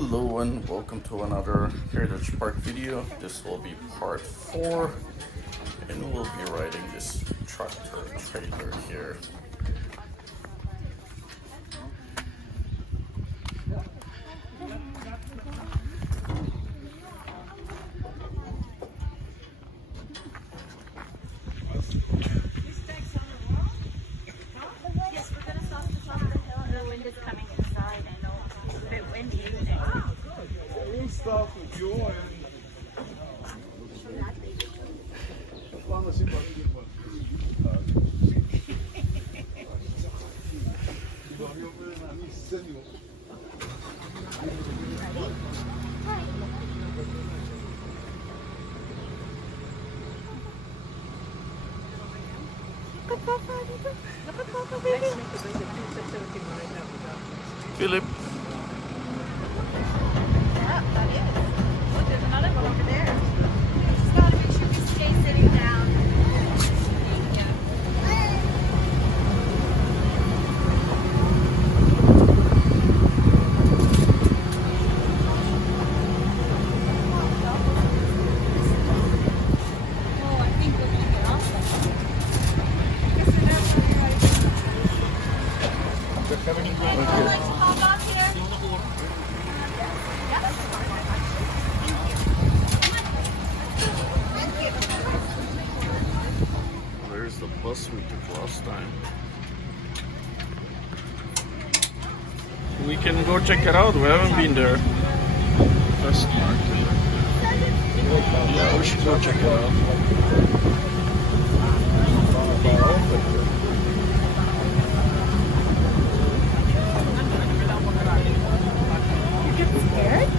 Hello and welcome to another Heritage Park video. This will be part 4 and we'll be riding this tractor trailer here. Stuff with you and Philip. There's the bus we took last time. We can go check it out. We haven't been there. Best market. Yeah, we should go check it out. You get scared?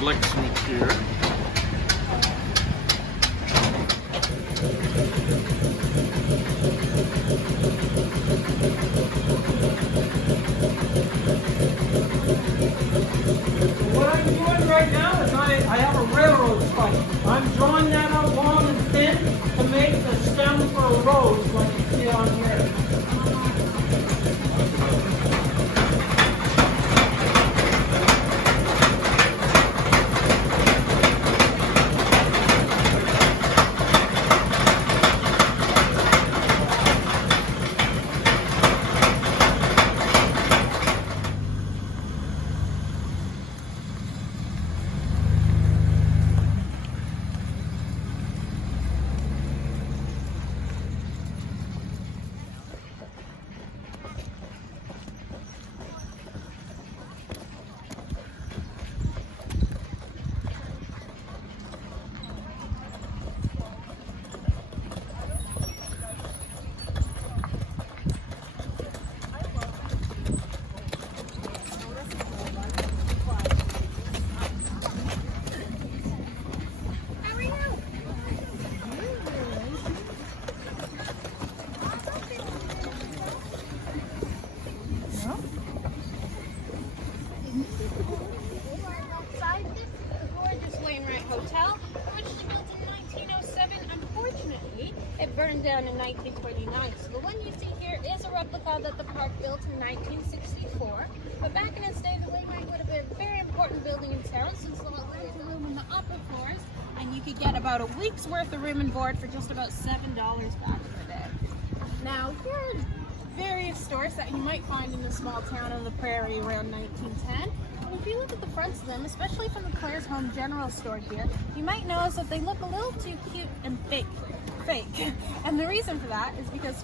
Blacksmith here. What I'm doing right now is I have a railroad spike. I'm drawing that out long and thin to make the stem for a rose like you see on here. Hotel, originally built in 1907. Unfortunately, it burned down in 1929. So the one you see here is a replica that the park built in 1964. But back in its day, the Wagon would have been a very important building in town, since there was a room in the upper floors, and you could get about a week's worth of room and board for just about $7 back in the day. Now, here are various stores that you might find in the small town of the Prairie around 1910. If you look at the fronts of them, especially from the Claire's Home General Store here, you might notice that they look a little too cute and fake fake. And the reason for that is because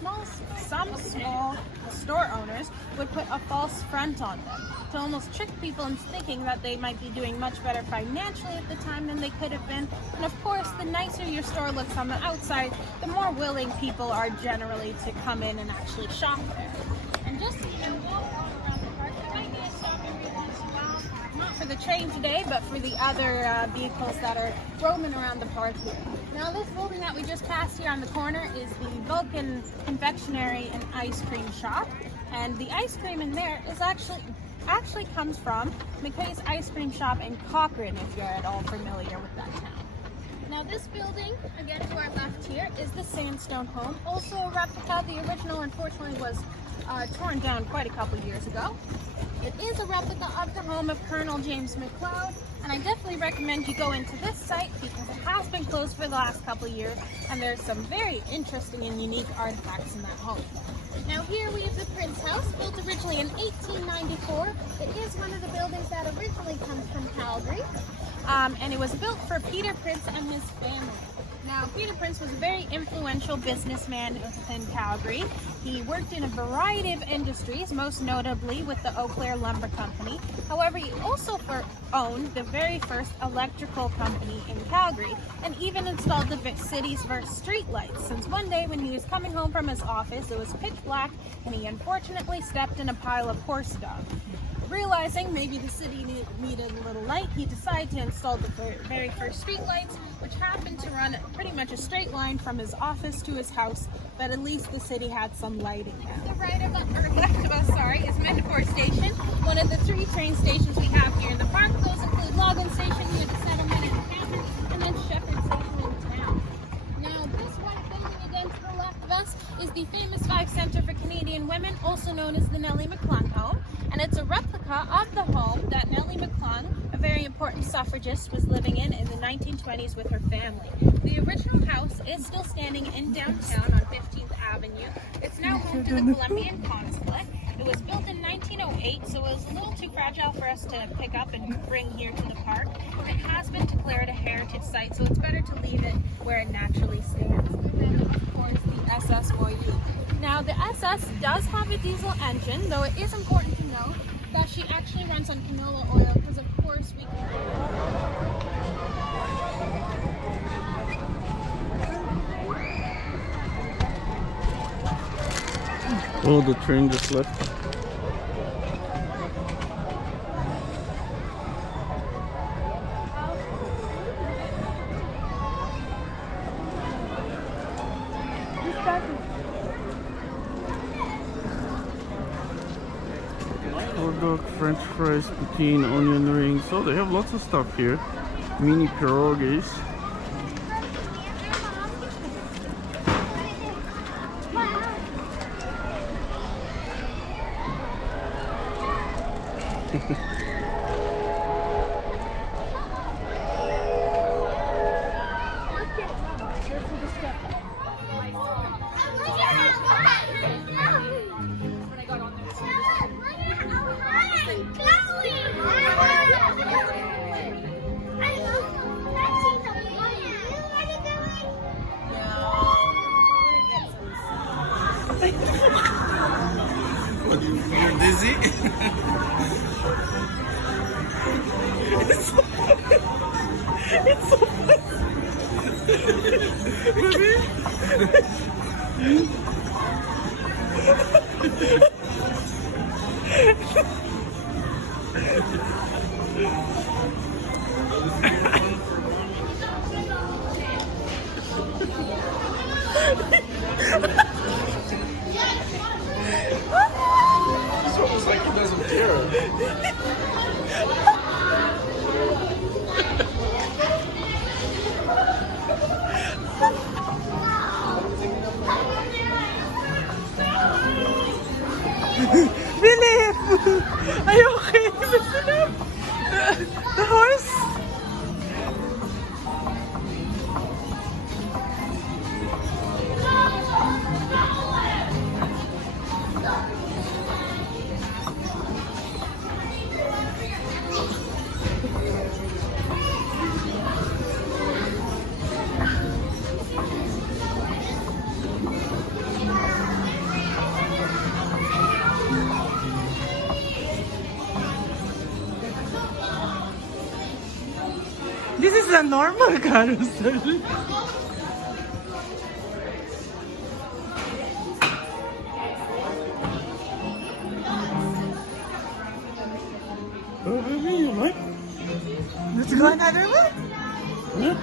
some small store owners would put a false front on them to almost trick people into thinking that they might be doing much better financially at the time than they could have been. And of course, the nicer your store looks on the outside, the more willing people are generally to come in and actually shop there. And just so you know, walk all around the park, you might need to stop every once in a while, not for the train today, but for the other vehicles that are roaming around the park here. Now, this building that we just passed here on the corner is the Vulcan Confectionery and Ice Cream Shop. And the ice cream in there is actually comes from McKay's Ice Cream Shop in Cochrane, if you're at all familiar with that town. Now, this building, again to our left here, is the Sandstone Home, also a replica. The original, unfortunately, was torn down quite a couple years ago. It is a replica of the home of Colonel James McLeod, and I definitely recommend you go into this site because it has been closed for the last couple of years, and there's some very interesting and unique artifacts in that home. Now here we have the Prince House, built originally in 1894. It is one of the buildings that originally comes from Calgary, and it was built for Peter Prince and his family. Now, Peter Prince was a very influential businessman within Calgary. He worked in a variety of industries, most notably with the Eau Claire Lumber Company. However, he also owned the very first electrical company in Calgary and even installed the city's first street lights, since one day when he was coming home from his office, it was pitch black and he unfortunately stepped in a pile of horse dung. Realizing maybe the city needed a little light, he decided to install the very first street lights, which happened to run pretty much a straight line from his office to his house, but at least the city had some lighting now. The left of us, is Metaphor Station, one of the 3 train stations we have here in the park. Those include Wagon Station, near the settlement and Hampton, and then Shepherd Station in town. Now, this white building again to the left of us is the famous Five Centre for Canadian Women, also known as the Nellie McClung Home. And it's a replica of the home that Nellie McClung, a very important suffragist, was living in the 1920s with her family. The original house is still standing in downtown on 15th Avenue. It's now home to the Colombian Consulate. It was built in 1908, so it was a little too fragile for us to pick up and bring here to the park. It has been declared a heritage site, so it's better to leave it where it naturally stands. And then, of course, the SS Moyeu. Now, the SS does have a diesel engine, though it is important to note that she actually runs on canola oil because, of course, we can... Oh, the train just left. Hot dog, French fries, poutine, onion rings. Oh, they have lots of stuff here. Mini pierogies. You're dizzy? It's so funny. It's so It's almost like he doesn't care. Philip! Are you okay, Philip? The horse? a normal carousel. Oh, baby, you like? Let's go another one. Yeah.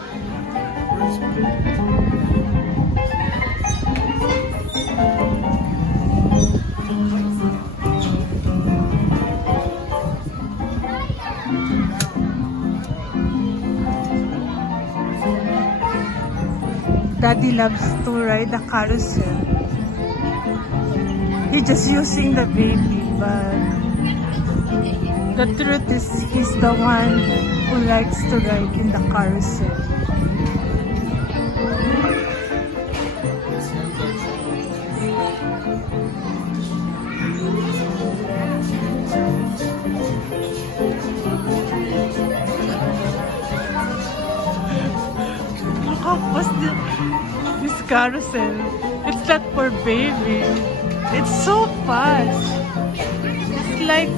Daddy loves to ride the carousel. He's just using the baby, but the truth is he's the one who likes to ride in the carousel. Look how fast this carousel. It's not for baby. It's so fast. It's like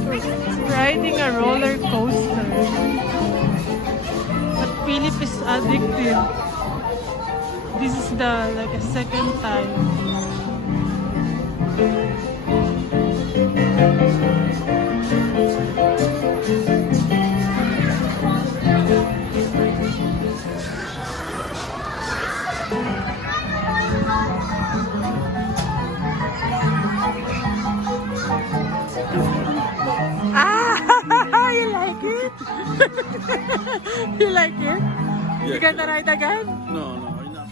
riding a roller coaster. But Philip is addicted. This is like a second time. You like it? You like it? Yeah. You gonna ride again? No, no, I'm not.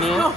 No.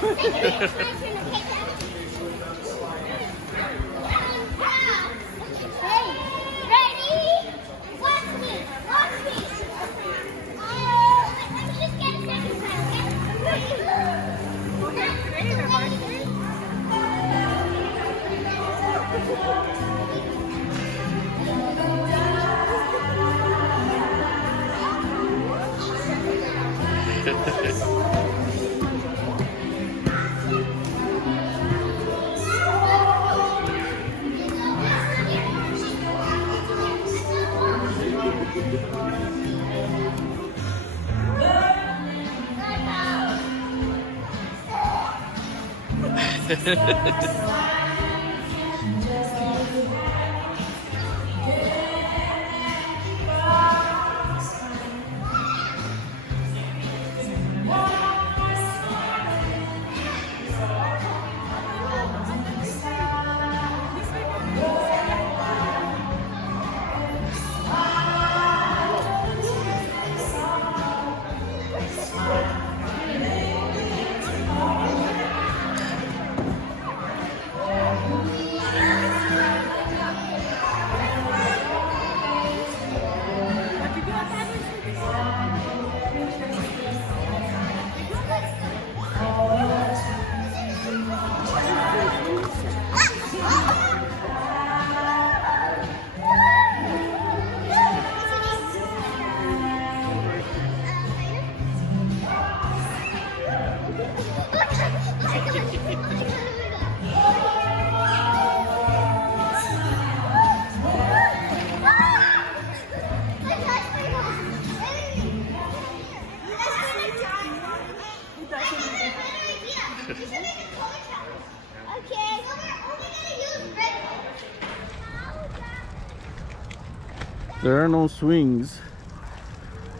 There are no swings.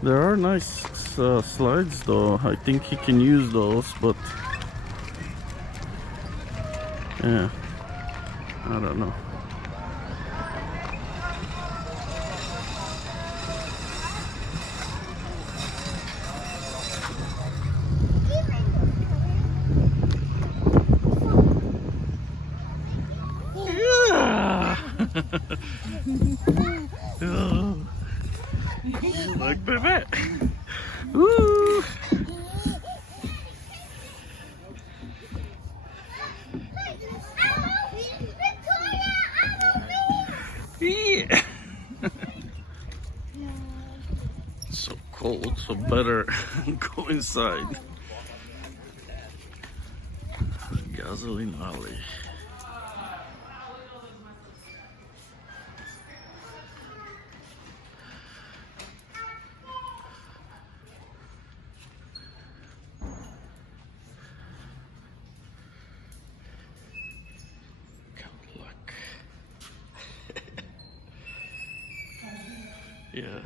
There are nice slides though. I think he can use those, but yeah, I don't know. Yeah. Oh. Look, baby. Woo. Yeah. So cold, so better go inside. Gasoline alley. Luck. Yeah.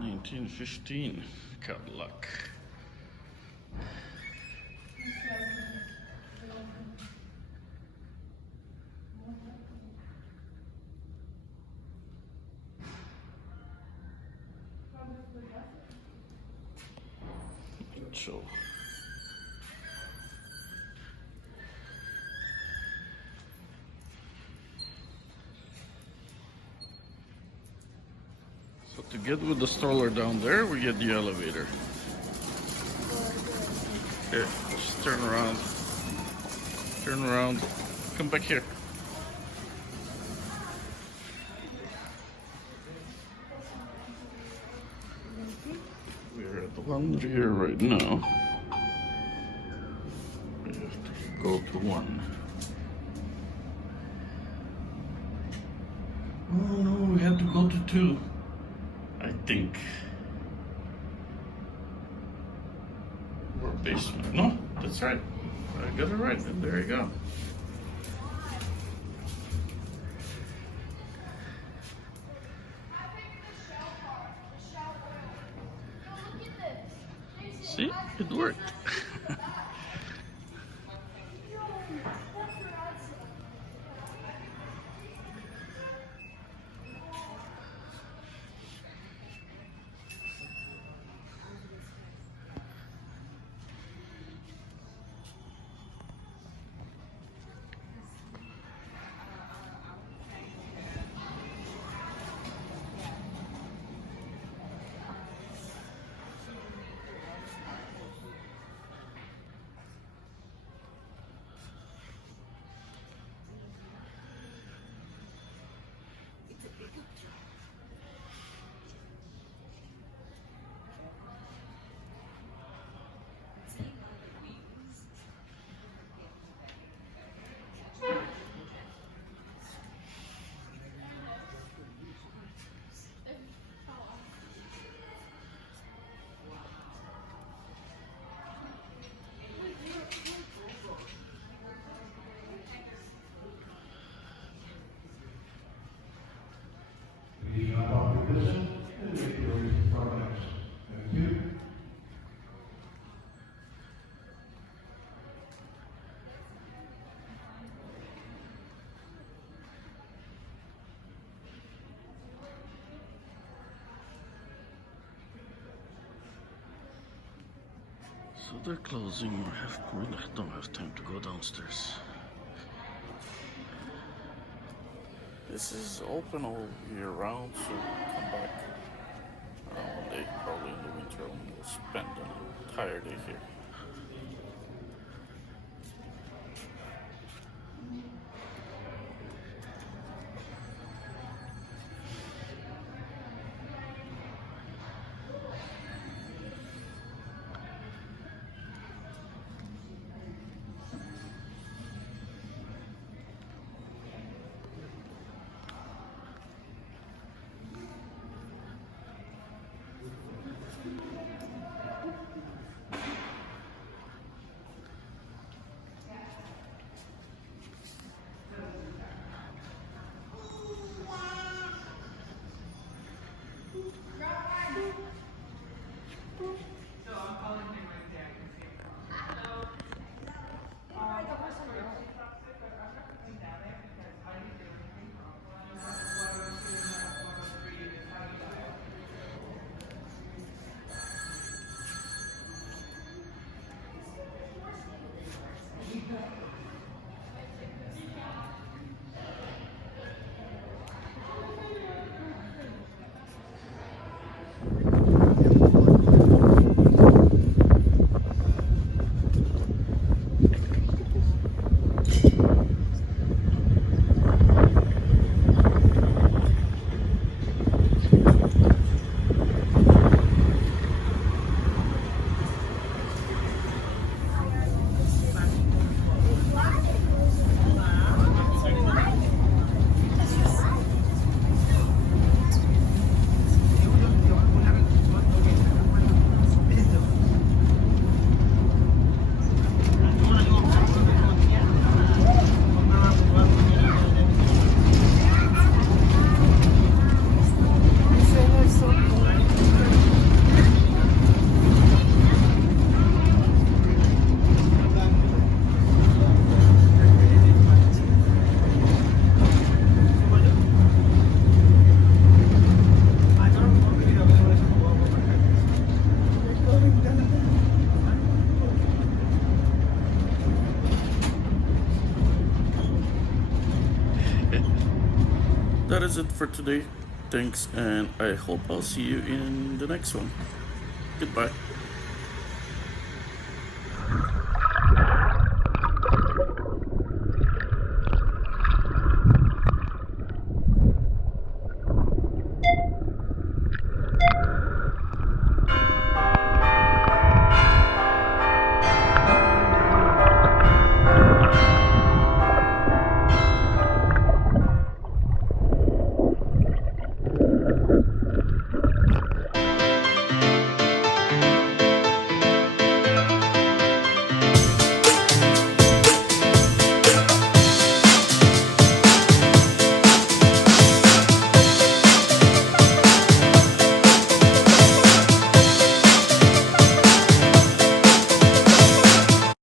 $19.15 Cadillac. So to get with the stroller down there, we get the elevator. Here, just turn around. Turn around. Come back here. We're at the laundry here right now. We have to go to one. Oh no, we have to go to two. I think. Or basement. No, that's right. I got it right. And there you go. See? It worked. So they're closing. We don't have time to go downstairs. This is open all year round, so come back one day, probably in the winter, and we'll spend an entire day here. that is it for today. Thanks, and I hope I'll see you in the next one. Goodbye.